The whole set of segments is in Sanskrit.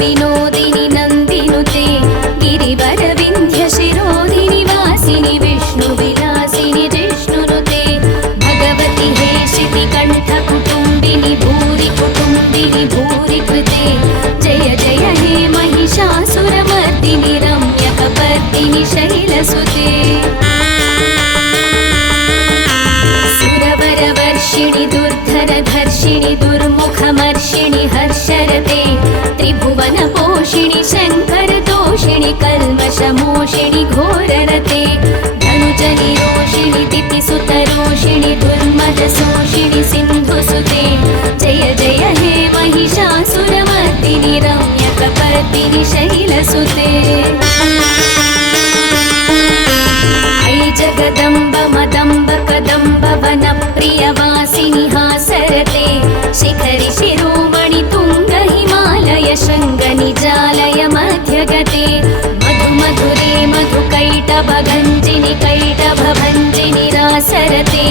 विनोदिनि नन्दिनुते गिरिवरविन्ध्यशिरोधिनि वासिनि विष्णुविलासिनि जिष्णुनुते भगवति हे शितिकण्ठकुटुम्बिनि भूरि कुटुम्बिनि भूरि कृते जय जय हे महिषासुरमर्दिनि रम्यकपर्दिनि शैलसुते सुरवरवर्षिणि दुर्धरधर्षिणि दुर्मुखमर्षिणि हर्षरते त्रिभुवनपोषिणि शङ्करतोषिणि कल्मषमोषिणि घोररते धनुजनिरोषिणि दितिसुतरोषिणि दुर्मदशोषिणि सिन्धुसुते जय जय हे महिषासुरमर्दिनि रम्यकपर्दिनि शैलसुते ऐ जगदम्ब मदम्ब कदम्ब वनप्रियवासिनि हासरते शिखरि शिरोमणि तुङ्ग हिमालय शृङ्गनिजालय मध्यगते मधु मधुरे मधुकैटभगञ्जिनि कैटभभञ्जिनि रासरते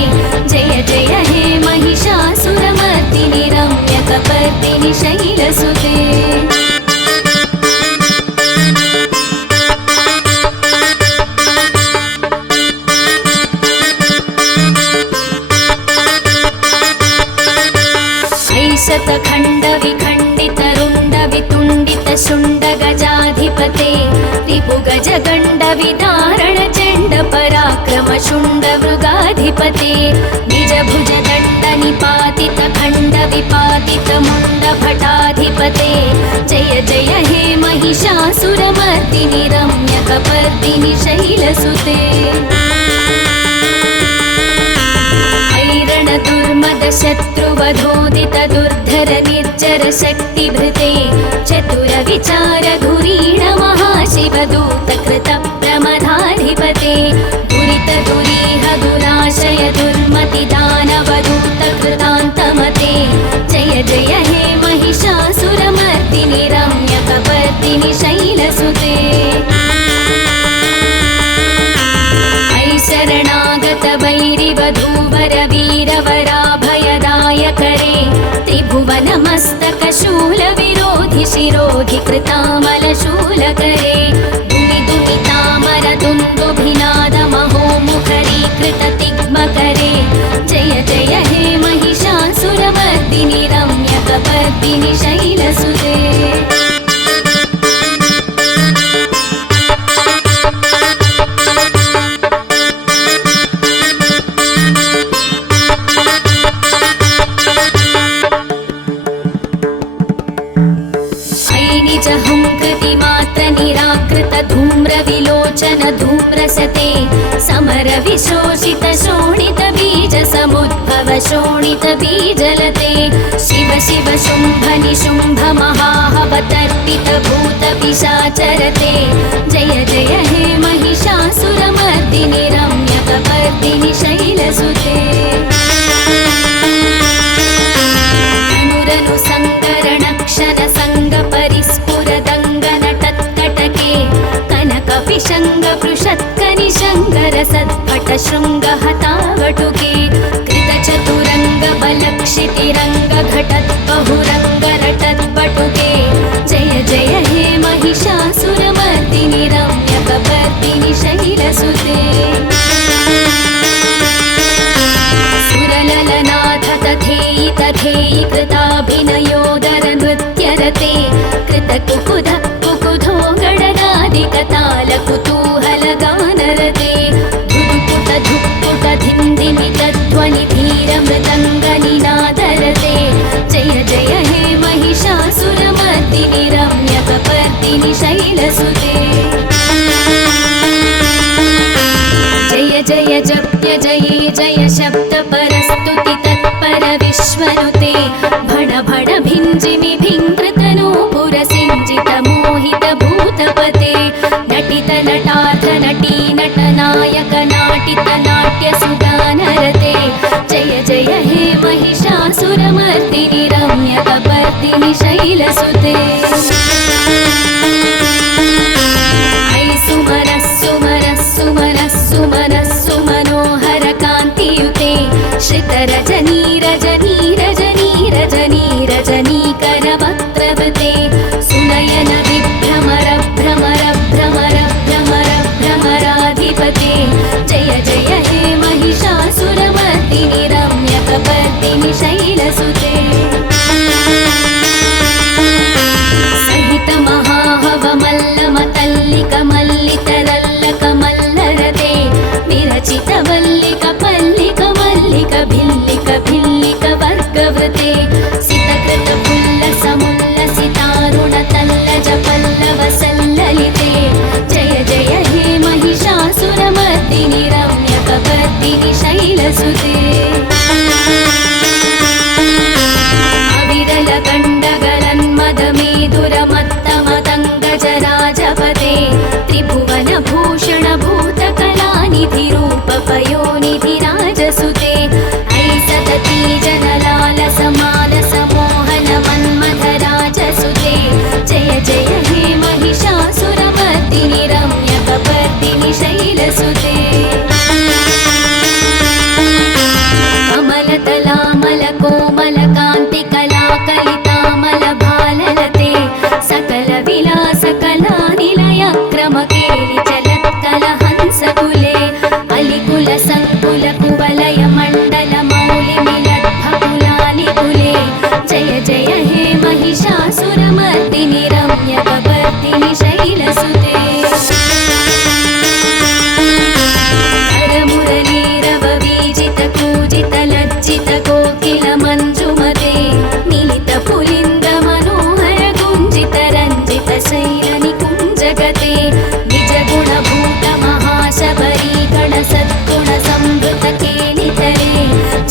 जय जय हे महिषासुरमर्दिनि रम्यकपर्दिनि शैलसुते शतखण्डविखण्डितरुण्डवितुण्डितशुण्डगजाधिपते रिपुगजगण्डविदारणचण्डपराक्रमशुण्डमृगाधिपते निजभुजदण्डनिपातितखण्डविपातितमुण्डभटाधिपते जय जय हे महिषासुरमर्दिनि रम्यकपर्दिनि शैलसुते दुर्मदशत्रुवधोदित दुर्धर निर्जर शक्तिभृते चतुरविचारधुरीण महाशिवदूत कृत प्रमदाधिपते दुरित दुरीह दुराशय दुर्मति दानवदूत कृतान्तमते जय जय हे महिषासुरमर्दिनि रम्यकपर्दिनि शैलसुते शरणागत वैरिवधूवर वीरवराभयदायकरे त्रिभुवनमस्तकशूलविरोधि शिरोधि कृतामलशूलकरे दुमिदुमितामर दुन्दुभिनाद महोमुखरीकृततिग्मकरे जय जय हे महिषासुरमर्दिनि रम्यकपर्दिनि शैलसुते धूम्रविलोचन धूम्रसते समर विशोषित शोणित बीज समुद्भव शोणित बीजलते शिव शिव शुम्भ निशुम्भ महाहवतर्पित भूत पिशाचरते जय जय हे महिषासुरमर्दिनि रम्यकपर्दिनि शैलसुते अनुरनु सङ्करणक्षण सङ्ग परिस्फुरदङ्गनटत्कटके कनकविशङ्गपृषत्कनिशङ्गरसत्पटशृङ्गहतावटुके कृतचतुरङ्गबलक्षितिरङ्गघटत्बहुरङ्गरटत्पटुके जय जय हे महिषासुरमर्दिनि रम्यकपर्दिनि शैलसुते सुरललनाथ तथेयि तथेयि कृताभिनयोदर नृत्यरते कृतकुकुध कुकुधो गणगादिकताल कुतूहलगानरते धुक्पुट धुक्पुट धिन्दिमितध्वनि धीरमृदङ्गनिनादरते जय जय हे महिषासुरमर्दिनि रम्यकपर्दिनि शैलसुते जय जय जप्य जये जय शब्द परस्तुति तत्पर विश्वनुते भण भण भिञ्जिमि भिङ्कृतनूपुर सिञ्जित मोहित भूतपते नटित नटाथ नटी नटनायक नाटित नाट्य सुगानरते जय जय हे महिषासुरमर्दिनि रम्यकपर्दिनि शैलसुते ऐ सुमनः सुमनः सुमनः सुमनः सुमनोहर कान्तियुते श्रितरजनी रजनी रजनी रजनी रजनीकरवक्त्रवृते सुनयन ಶ್ಯಾಮಲ ಕೋಮಲ ಕಾಂತಿ ಕಲಾ ಕಲಿತಾಮಲ ಭಾಲಲತೆ ಸಕಲ ವಿಲಾಸ ಕಲಾ ನಿಲಯ ಕ್ರಮ ಕೇಳಿ ಚಲತ್ಕಲ ಹಂಸ ಕುಲೆ ಅಲಿಕುಲ ಸಂಕುಲ ಕುವಲಯ ಮಂಡಲ ಮೌಲಿ ಮಿಲದ್ಭ ಕುಲಾಲಿ ಕುಲೆ ಜಯ ಜಯ ಹೇ ಮಹಿಷಾಸುರ ಮರ್ದಿನಿ ರಮ್ಯ ಕಬರ್ದಿನಿ ಶೈಲಸುತೆ ಲಜ್ಜಿತ ಕೋಕಿಲ ಮಂಜುಮತೆ ಮಿಲಿತ ಪುಲಿಂದ ಮನೋಹರ ಗುಂಜಿತ ರಂಜಿತ ಶೈಲ ನಿಕುಂಜಗತೆ ನಿಜ ಗುಣಭೂತ ಮಹಾಶಬರಿ ಗಣ ಸದ್ಗುಣ ಸಂವೃತ ಕೇಳಿತರೆ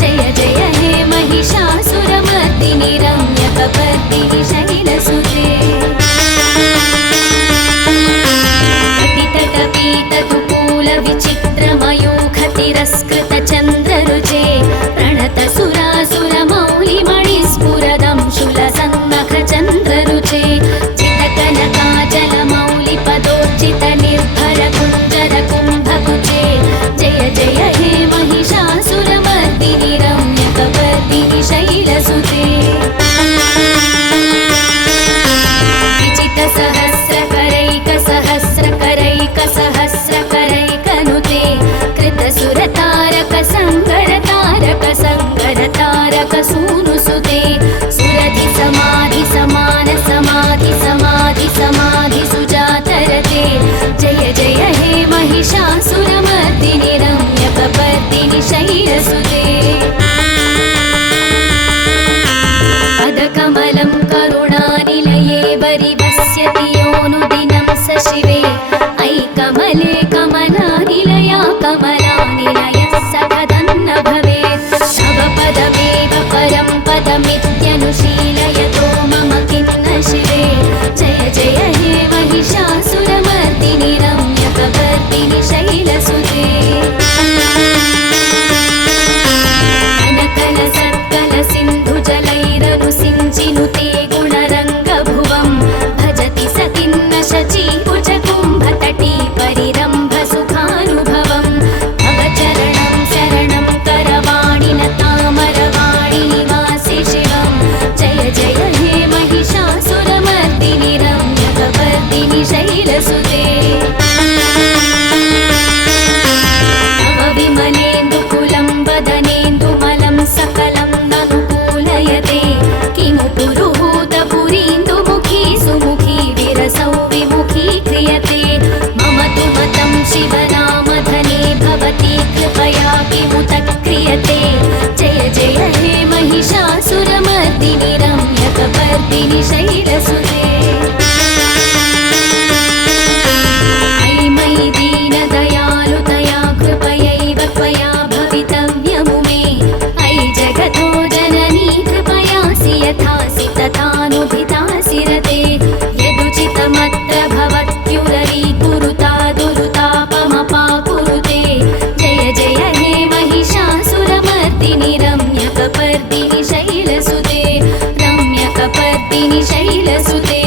ಜಯ ಜಯ ಹೇ ಮಹಿಷಾಸುರ ಮರ್ದಿನಿ ರಮ್ಯ ಕಬರ್ದಿನಿ ಶೈಲಸುತೆ ಕಟಿತಟ ಪೀತ ತುಕೂಲ ವಿಚಿತ್ರ ಮಯೂಖ ತಿರಸ್ಕೃತ ಚಂದ್ರರುಚೆ ಪ್ರಣತ ಸುರಾಸುರ ಮೌಲಿ ಮಣಿ ಸ್ಫುರದಂಶುಲ ಸನ್ಮಖ ಚಂದ್ರರುಚೆ ಚಿತಕನ ಕಾಜಲ ಮೌಲಿ ಪದೋರ್ಜಿತ ನಿರ್ಭರ ಕುಂಜರ ಕುಂಭಕುಚೆ ಜಯ ಜಯ ಹೇ ಮಹಿಷಾಸುರ ಮರ್ದಿನಿ ರಮ್ಯ ಕಬರ್ದಿನಿ ಶೈಲಸುತೆ ವಿಚಿತ ಸಹಸ್ರ ಕರೈಕ ಸಹಸ್ರ ಕರೈಕ ಸಹಸ್ರ ಕರೈಕನುತೆ ಕೃತ ಸುರ ತಾರಕ ಸಂಗರ ತಾರಕ ಸಂಗರ ತಾರಕ ಸೂನುಸುತೆ ಸುರಧಿ ಸಮಾಧಿ ಸಮಾನ ಸಮಾಧಿ ಸಮಾಧಿ ಸಮಾಧಿ ಸುಜಾತರತೆ ಜಯ ಜಯ ಹೇ ಮಹಿಷಾಸುರ ಮರ್ದಿನಿ ರಮ್ಯ ಕಬರ್ದಿನಿ ಶೈಲಸುತೆ ಪದಕಮಲಂ ಕರುಣಾನಿಲಯೇ ಪರಿವಸ್ಯತಿ ಯೋನುದಿನಂ ಸ ಶಿವೆ ಐಕಮಲೆ ಕಮಲಾನಿಲಯ ಕಮಲಾನಿಲಯ ಸಖದನ್ನ ಭವೇತ್ ತವ ಪದಮೇವ ಪರಂ ಪದಮಿತ್ಯನುಶೀಲಯತೋ ಮಮ ಖಿನ್ನ ಶಿವೆ ಜಯ ಜಯ ಹೇ ಮಹಿಷಾಸುರ ಮರ್ದಿನಿ ರಮ್ಯ ಕಬರ್ದಿನಿ ಶೈಲಸುತೆ ಕನಕಲ ಸತ್ಕಲ ಸಿಂಧು ಜಲೈರನು ಸಿಂಚಿನುತೆ ಗುಣರಂಗ ಭುವಂ ಭಜತಿ ಸಖಿನ್ನ ಶಚಿ ಭುಜ ಕುಂಭ ತಟೀ ಪರಿರಂಭ ಸುಖಾನುಭವಂ ಭವ ಚರಣಂ ಶರಣಂ ಕರವಾಣಿನ ತಾಮರವಾಣಿ ನಿವಾಸಿ ಶಿವಂ ಜಯ ಜಯ ಹೇ ಮಹಿಷಾಸುರ ಮರ್ದಿನಿ ರಮ್ಯ ಕಬರ್ದಿನಿ ಶೈಲಸುತೆ ತವ ವಿಮಲೇಂದು ಕುಲಂ ವದನೇಂದು ಮಲಂ ಸಕಲಂ ನನುಕೂಲಯತೆ ಕಿಮು ಪುರುಹೂತ ಪುರೀಂದು ಮುಖಿ ಸುಮುಖಿ ವಿರಸೌ ವಿಮುಖಿ ಕ್ರಿಯತೆ ಮಮ ತು ಮತಂ ಶಿವನಾಮಧನೆ ಭವತಿ ಕೃಪಯಾ ಕಿಮುತ ಕ್ರಿಯತೆ ಜಯ ಜಯ ಹೇ ಮಹಿಷಾಸುರ ಮರ್ದಿನಿ ರಮ್ಯ ಕಬರ್ದಿನಿ ಶೈಲಸುತೆ ಐ ಮಯಿ ದೀನ ದಯಾಲುತಯಾ ಕೃಪಯೈವ ತ್ವಯಾ ಭವಿತವ್ಯಮು ಮೇ ಐ ಜಗತೋ ಜನನೀ ಕೃಪಯಾಸಿ ಯಥಾಸಿ ತಥಾನುಭಿತಾಸಿ ರತೆ ಯದುಚಿತಮತ್ರ ಭವತ್ಯುರರೀ ಕುರುತಾ ದುರುತಾಪಮಪಾ ಕುರುತೆ ಜಯ ಜಯ ಹೇ ಮಹಿಷಾಸುರ ಮರ್ದಿನಿ ರಮ್ಯ ಕಬರ್ದಿನಿ ಶೈಲಸುತೆ ರಮ್ಯ ಕಬರ್ದಿನಿ ಶೈಲಸುತೆ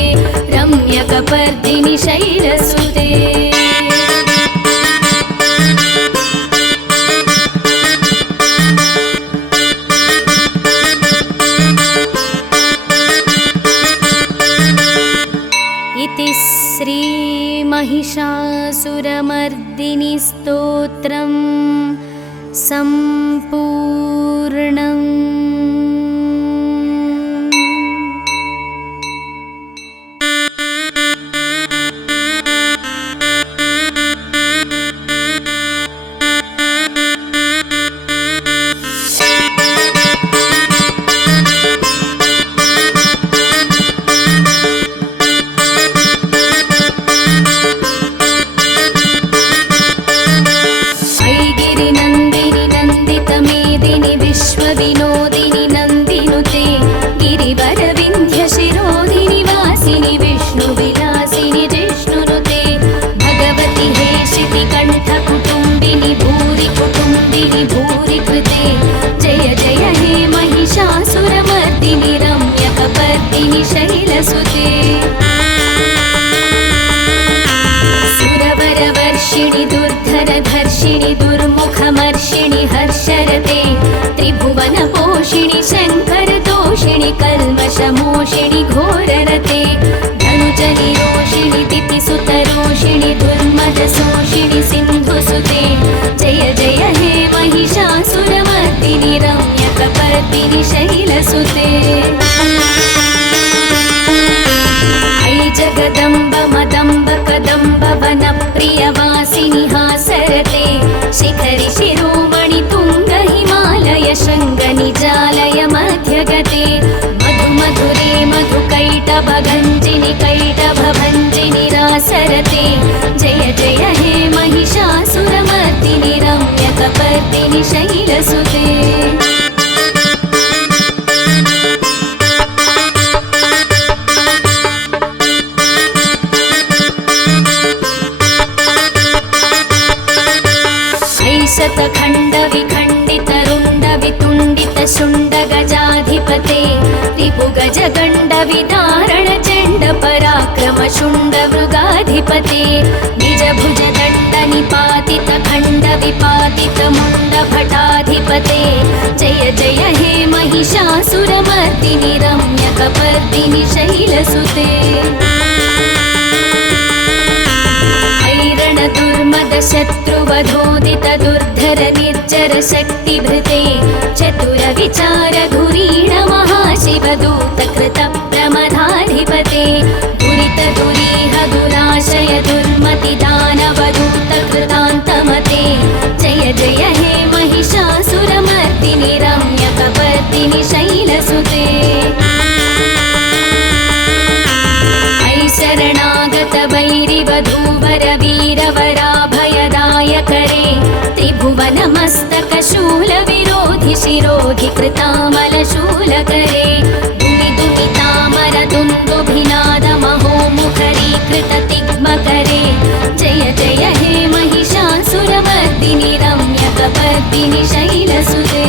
ರಮ್ಯ ಕಬರ್ದಿನಿ ಶೈಲಸುತೆ इति श्री महिषासुरमर्दिनी स्तोत्रं सम्पूर्णम्। विनोदिनी नन्दिनुते गिरिवरविन्ध्य शिरोदिनि वासिनि विष्णु विलासिनि जिष्णुनुते भगवति हे शितिकण्ठ कुटुम्बिनि भूरि कुटुम्बिनि भूरि कृते जय जय हे महिषासुरमर्दिनि रम्य कबर्दिनि शैलसुते सुरवरवर्षिणि दुर्धरधर्षिणि दुर्मुखमर्षिणि हर्षरते त्रिभुवन तोषिणि शङ्करतोषिणि कल्मषमोषिणि घोररते धनुजनिरोषिणि दितिसुतरोषिणि दुर्मदशोषिणि सिन्धुसुते जय जय हे महिषासुरमर्दिनि रम्यकपर्दिनि शैलसुते ऐ जगदम्ब मदम्ब कदम्ब वनप्रियवासिनि हासरते शिखरि शिरोमणि तुङ्ग हिमालय शृङ्गनिजालय मध्यगते मधु मधुरे मधुकैटभगञ्जिनि कैटभभञ्जिनि रासरते जय जय हे महिषासुरमर्दिनि रम्यकपर्दिनि शैलसुते शतखण्डविखण्डितरुण्डवितुण्डितशुण्डगजाधिपते रिपुगजगण्डविदारणचण्डपराक्रमशुण्डमृगाधिपते निजभुजदण्डनिपातितखण्डविपातितमुण्डभटाधिपते जय जय हे महिषासुरमर्दिनि रम्यकपर्दिनि शैलसुते शत्रुवधोदित दुर्धर निर्जर शक्तिभृते चतुर विचार धुरीण महाशिवदूत कृत प्रमदाधिपते दुरित दुरीह दुराशय दुर्मति दानवदूत कृतान्तमते जय जय हे महिषासुरमर्दिनि रम्यकपर्दिनि शैलसुते शरणागत वैरिवधूवर वीरवराभयदायकरे त्रिभुवनमस्तकशूलविरोधि शिरोधि कृतामलशूलकरे दुमिदुमितामर दुन्दुभिनादमहोमुखरीकृत तिग्मकरे जय जय हे महिषासुरमर्दिनि रम्यकपर्दिनि शैलसुते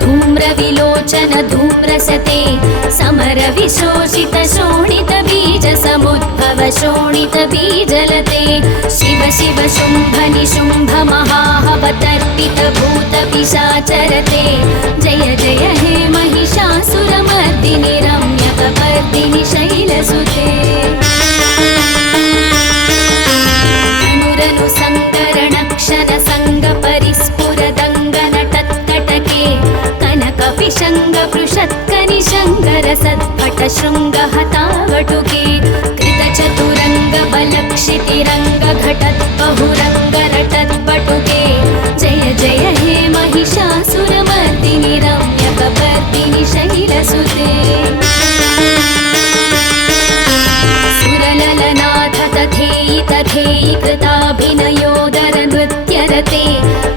धूम्रविलोचन धूम्रसते समर विशोषित शोणित बीज समुद्भव शोणित बीजलते शिव शिव शुम्भ निशुम्भ महाहवतर्पित भूत पिशाचरते जय जय हे महिषासुरमर्दिनि रम्यकपर्दिनि शैलसुते अनुरनु सङ्करणक्षण सङ्गपरिस्फुरदङ्गनटत्कटके कनकपिशङ्गपृषत्कनिशङ्करसत्पट शृङ्गहतावटुके कृतचतुरङ्गबलक्षितिरङ्गघटद्बहुरङ्गरटद्बटुके जय जय हे महिषासुरमर्दिनि रम्यकपर्दिनि शैलसुते सुरललनाथ तथेयि तथेयि कृताभिनयोदर नृत्यरते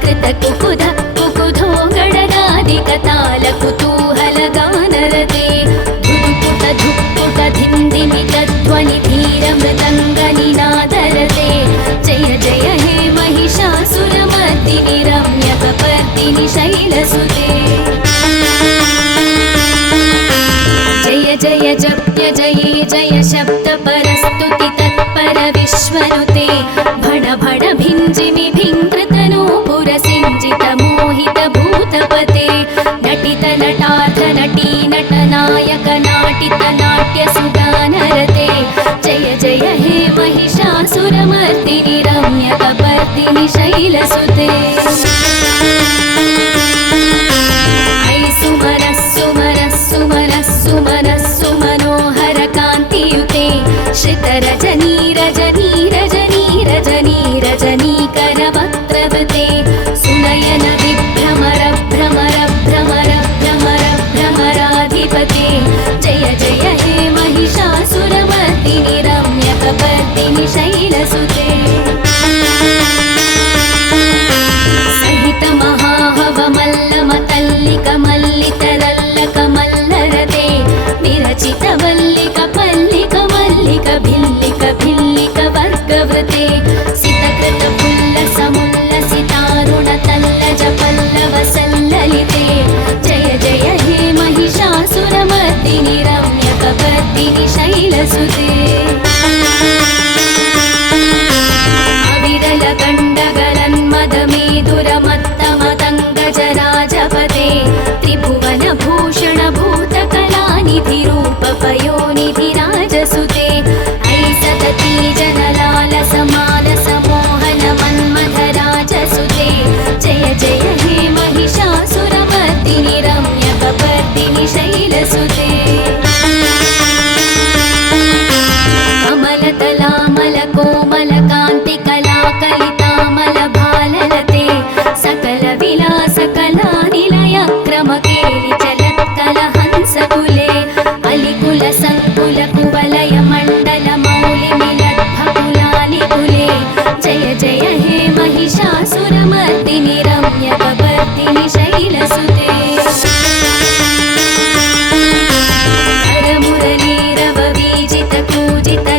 कृतकुकुध कुकुधो गणनादिकताल कुतूहलगानरते धुक्पुट धुक्पुट धिन्दिमित ध्वनि धीर मृदङ्गनिनादरते जय जय हे महिषासुरमर्दिनि रम्यकपर्दिनि शैलसुते जय जय जप्य जये जय शब्द परस्तुति तत्पर विश्वनुते भण भण भिञ्जिमि भिङ्कृतनो पुरसिञ्जित मोहित भूतपते नटित नटार्थ नटी नटनायक नाटित नाट्य सुगानरते जय जय हे महिषासुरमर्दिनि रम्यकपर्दिनि शैलसुते सुमनः कान्तियुते श्रितरजनी रजनी रजनी रजनी रजनीकरवक्त्रवृते सुनयन विभ्रमर भ्रमर भ्रमर भ्रमर भ्रमराधिपते जय जय हे महिषासुरमर्दिनि रम्यकपर्दिनि शैलसुते सहित महाहवमल्लमतल्लिकमल्लितरल्लकमल्लरते विरचित वल्लिक मल्लिक भिल्लिक चक्रवर्तिनि शैलसुते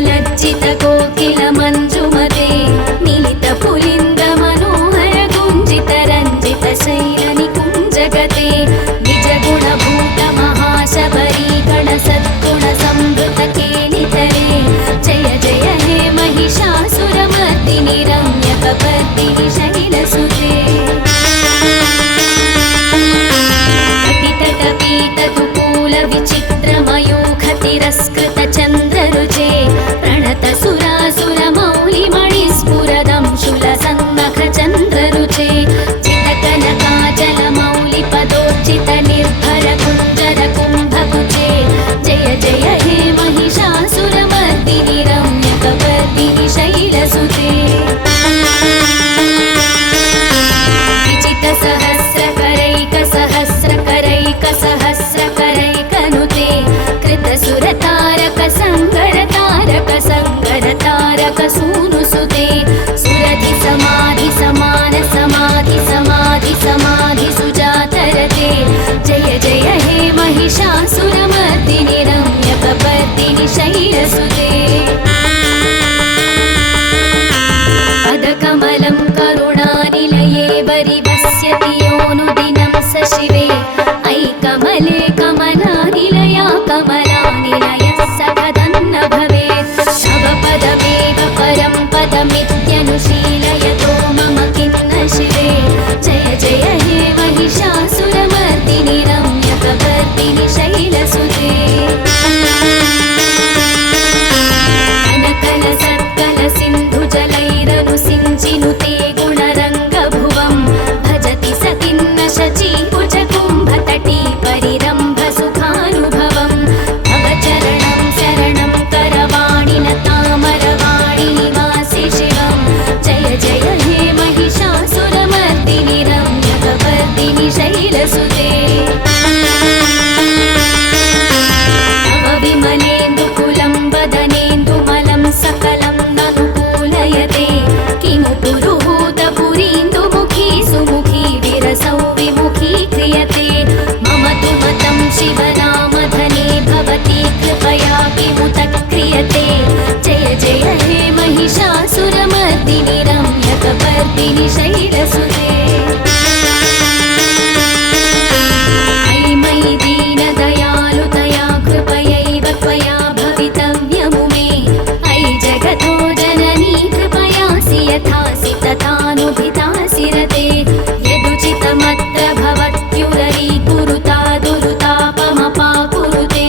लज्जितकोकिलमञ्जुमते मिलितपुलिन्दमनोहरगुञ्जितरञ्जितशैलनिकुञ्जगते निजगुणभूतमहाशबरीगणसद्गुणसंवृतकेलितरे जय जय हे महिषासुरमर्दिनि रम्यकपर्दिनि शैलसुते तिरस्कृतचन्द्ररुचे प्रणतसुरासुरमौलिमणिस्फुरदं शूलसन्नखचन्द्ररुचे चितकनकाचलमौलिपदोर्चितनिर्भरकुञ्जरकुम्भकुचे जय जय हे महिषासुरमर्दिनि रम्यकपर्दिनि शैलसुते विचितसहस्रकरैकसहस्रकरैकसहस्रकरैकनुते कृतसुरतारकसङ्गरतारकसङ्गरतारकसूनुसुते सुरधिसमाधिसमाधिसमाधिसमाधिसुजातरते जय जय हे महिषासुरमर्दिनि रम्यकपर्दिनि शैलसुते पदकमलं करुणानिलये वरिवस्यति योऽनुदिनं स शिवे अयि कमले कमलानिलया कमलानिलयः सकदन्न भवेत् तव पदमेव परं पदमित्यनुशीलयतो मम किं न शिवे जय जय हे महिषासुरमर्दिनि रम्यकपर्दिनि शैलसुते सिञ्चिनुते गुणरङ्गभुवं भजति सतिन्न शचीकुचकुम्भतटी परिरम्भसुखानुभवं तव चरणं शरणं करवाणि न तामरवाणि निवासि शिवं जय जय हे महिषासुरमर्दिनि रम्यकपर्दिनि शैलसुते तव विमलेन्दुकुलं वदनेन्दुमलं सकलं ननुकूलयते किमु पुरुहूतपुरीन्दुमुखी सुमुखी विरसौ विमुखी क्रियते मम तु मतं शिवनामधने भवती कृपया किमुत क्रियते जय जय हे महिषासुरमर्दिनि रम्यकपर्दिनि शैलसुते अयि मयि दीनदयालुतया कृपयैव त्वया भवितव्यमु मे अयि जगतो जननी कृपयासि यथासि तथानुभितासि रते यदुचितमत्र भवत्युररीकुरुता दुरुतापमपाकुरुते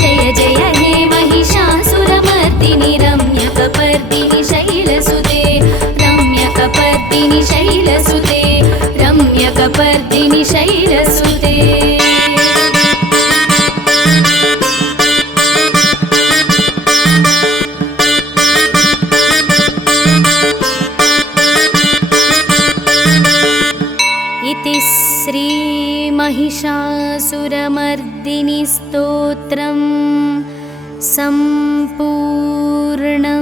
जय जय हे महिषासुरमर्दिनि रम्यकपर्दिनि शैलसुते रम्यकपर्दिनि शैलसुते रम्यकपर्दिनि शैलसुते इति श्री महिषासुरमर्दिनि स्तोत्रं सम्पूर्णम्।